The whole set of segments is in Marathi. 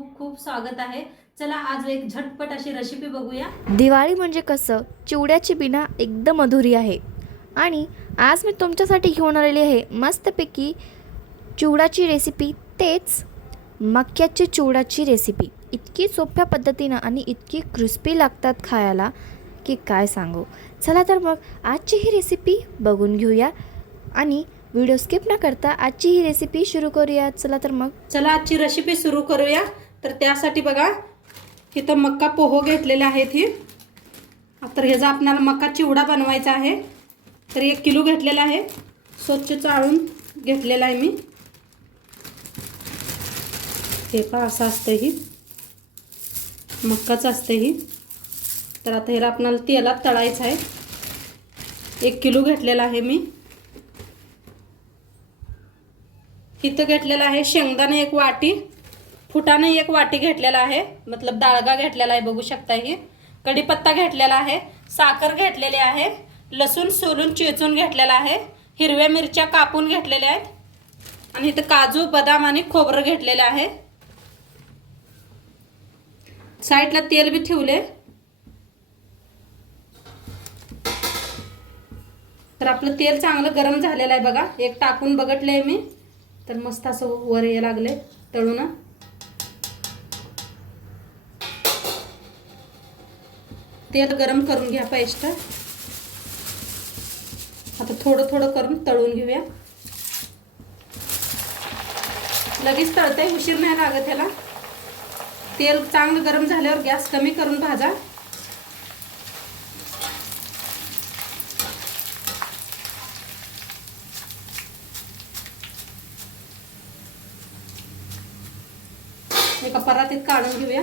खूप खूप स्वागत आहे. चला आज एक झटपट अशी रेसिपी बघूया. दिवाळी म्हणजे कसं? चिवड्याची बिना एकदम अधुरी आहे. आणि आज मी तुमच्यासाठी घेऊन आलेली आहे मस्तपैकी चिवडाची रेसिपी तेच मक्याची चिवडाची रेसिपी इतकी सोप्या पद्धतीनं आणि इतकी क्रिस्पी लागतात खायला की काय सांगू. चला तर मग आजची ही रेसिपी बघून घेऊया. आणि व्हिडिओ स्किप न करता आजची ही रेसिपी सुरू करूया. चला तर मग. चला आजची रेसिपी सुरू करूया. तर त्यासाठी बघा इथं मक्का पोहो घेतलेले आहेत ही. तर ह्याचा आपल्याला मक्का चिवडा बनवायचा आहे तर एक किलो घेतलेला आहे. स्वच्छ चाळून घेतलेला आहे मी. हे पहा असं असतं ही. मक्काच असतं ही. तर आता ह्याला आपल्याला तेलात तळायचं आहे. एक किलो घेतलेला आहे मी. इथं घेतलेला आहे शेंगदाणे एक वाटी. फुटाने एक वाटी घेतलेला आहे. मतलब डाळगा घेतलेला आहे बघू शकता हे. कढीपत्ता घेतलेला आहे साखर घेतलेली आहे लसूण सोलून चेचून घेतलेला आहे हिरव्या मिरच्या कापून घेतलेल्या आहेत आणि इथं काजू बदाम आणि खोबरं घेतलेलं आहे. साईडला तेल बी ठेवले. तर आपलं तेल चांगलं गरम झालेलं आहे बघा. एक टाकून बघितलंय मी. तर मस्त असं वर यायला लागले तळून. तेल गरम करून घ्या पेस्ट आता थोडं थोडं करून तळून घेऊया. लगेच तळते उशीर नाही लागत ह्याला. तेल चांगलं गरम झाल्यावर गॅस कमी करून भाजा. एका परातीत काढून घेऊया.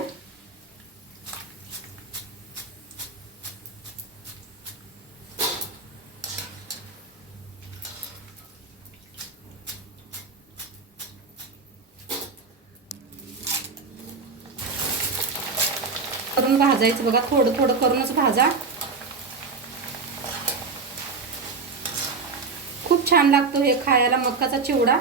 करून भाजायचं. बघा थोडं थोडं करूनच भाजा. खूप छान लागतो हे खायला मक्काचा चिवडा.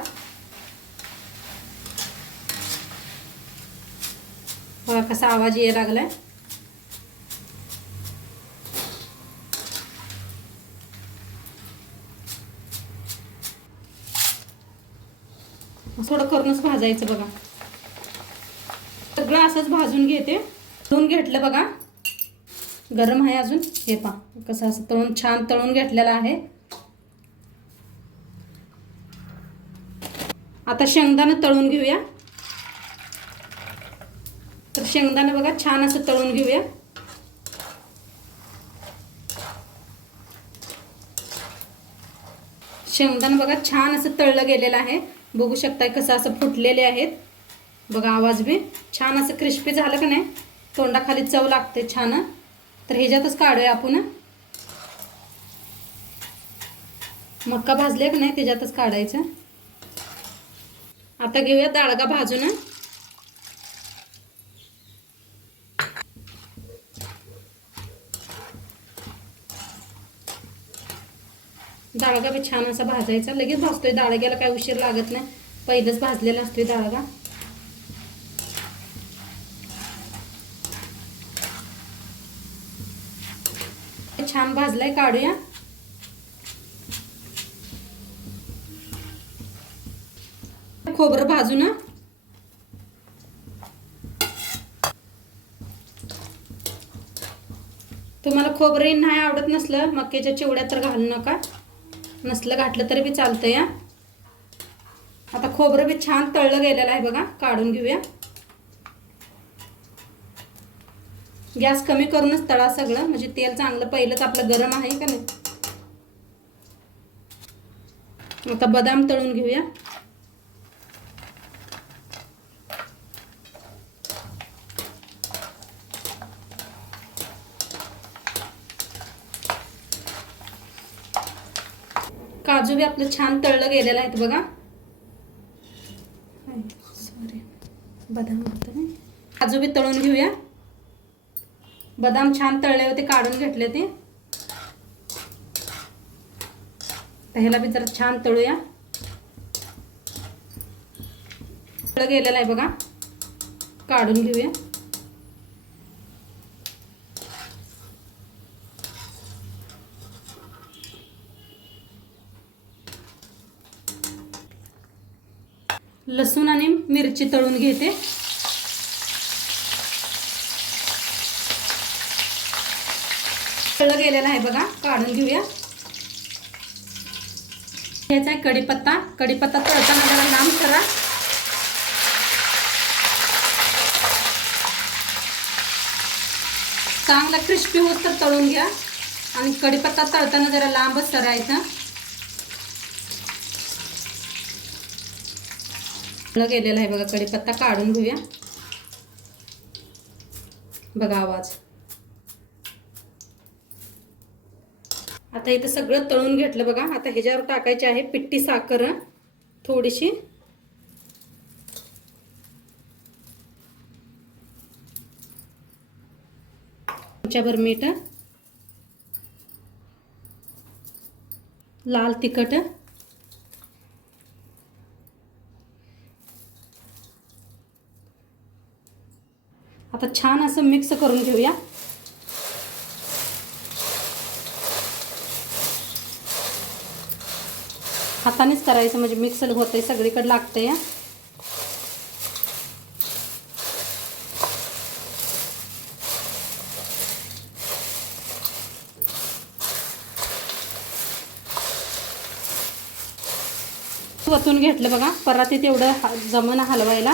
बघा कसा आवाज यायला लागलाय. थोडं करूनच भाजायचं बघा. सगळं असंच भाजून घेते. तळून घेतलं बघा. गरम आहे अजून. हे पा कसं असं तळून छान तळून घेतलेलं आहे. आता शेंगदाणं तळून घेऊया. तर शेंगदाणं बघा छान असं तळून घेऊया. शेंगदाणं बघा छान असं तळलं गेलेलं आहे. बघू शकताय कसं असं फुटलेले आहेत. बघा आवाज बी. छान असं क्रिस्पी झालं का नाही? तोंडाखाली चव लागते छान तर ह्याच्यातच काढूया आपण मक्का भाजले का नाही त्याच्यातच काढायचं आता घेऊया दाळगा भाजून दाळगा बी छान असा भाजायचा. लगेच भाजतोय. दाळग्याला काय उशीर लागत नाही. पहिलंच भाजलेला असतोय दाळगा. छान भाजलाय काढूया. खोबरं ना तुम्हाला खोबरे नाही आवडत नसलं मक्याच्या चिवड्या तर घालू नका. नसलं घातलं तरी बी चालतं या आता खोबरं बी छान तळलं गेलेलं आहे बघा काढून घेऊया. गॅस कमी करूनच तळा सगळं म्हणजे तेल चांगलं पहिलंच आपलं गरम आहे का नाही? आता बदाम तळून घेऊया. काजू बी आपलं छान तळलं गेलेलं आहे बघा. सॉरी बदाम काजू बी तळून घेऊया. बदाम छान तळले होते काढून घेतले ते. तर ह्याला बी जरा छान तळूया. तळ गेलेला आहे बघा. काढून घेऊया. लसूण आणि मिरची तळून घेते. गेलेला आहे बघा काढून घेऊया. घ्यायचा आहे कढीपत्ता. कढीपत्ता तळताना जरा लांब करा. चांगला क्रिस्पी होत तर तळून घ्या. आणि कढीपत्ता तळताना जरा लांबच करायचा गेलेला आहे बघा कढीपत्ता काढून घेऊया. बघा आवाज. आता इथं सगळं तळून घेतलं बघा. आता ह्याच्यावर टाकायची आहे पिट्टी साखर थोडीशी. चमच्याभर मीठ लाल तिखट आता छान असं मिक्स करून घेऊया. हातानेच करायचं म्हणजे मिक्सर होतंय सगळीकडे लागतंय या वतून घेतलं बघा परातीत एवढं हा- जमन हलवायला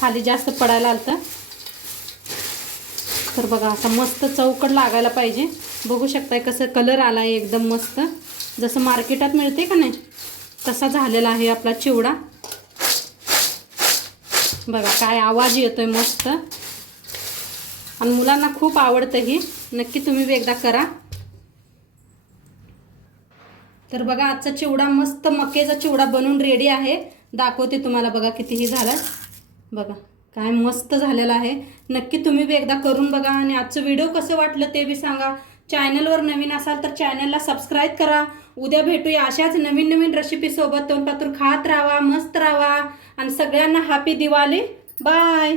खाली जास्त पडायला आलतं. तर बघा असा मस्त चौकड लागायला पाहिजे. बघू शकताय कसं कलर आला आहे एकदम मस्त. जसं मार्केटात मिळते का नाही? तसा झालेला आहे आपला चिवडा. बघा काय आवाज येतोय मस्त. आणि मुलांना खूप आवडतं ही. नक्की तुम्ही एकदा करा. तर बघा आजचा चिवडा मस्त मकेचा चिवडा बनवून रेडी आहे. दाखवते तुम्हाला बघा कितीही झालं. बघा काय मस्त झालेला आहे. नक्की तुम्ही एकदा करून बघा आणि आजचं व्हिडिओ कसं वाटलं ते बी सांगा. चॅनलवर नवीन असाल तर चॅनलला सबस्क्राईब करा. उद्या भेटूया अशाच नवीन नवीन रेसिपीसोबत तोंडपातूर खात राहा मस्त राहा. आणि सगळ्यांना हॅपी दिवाळी. बाय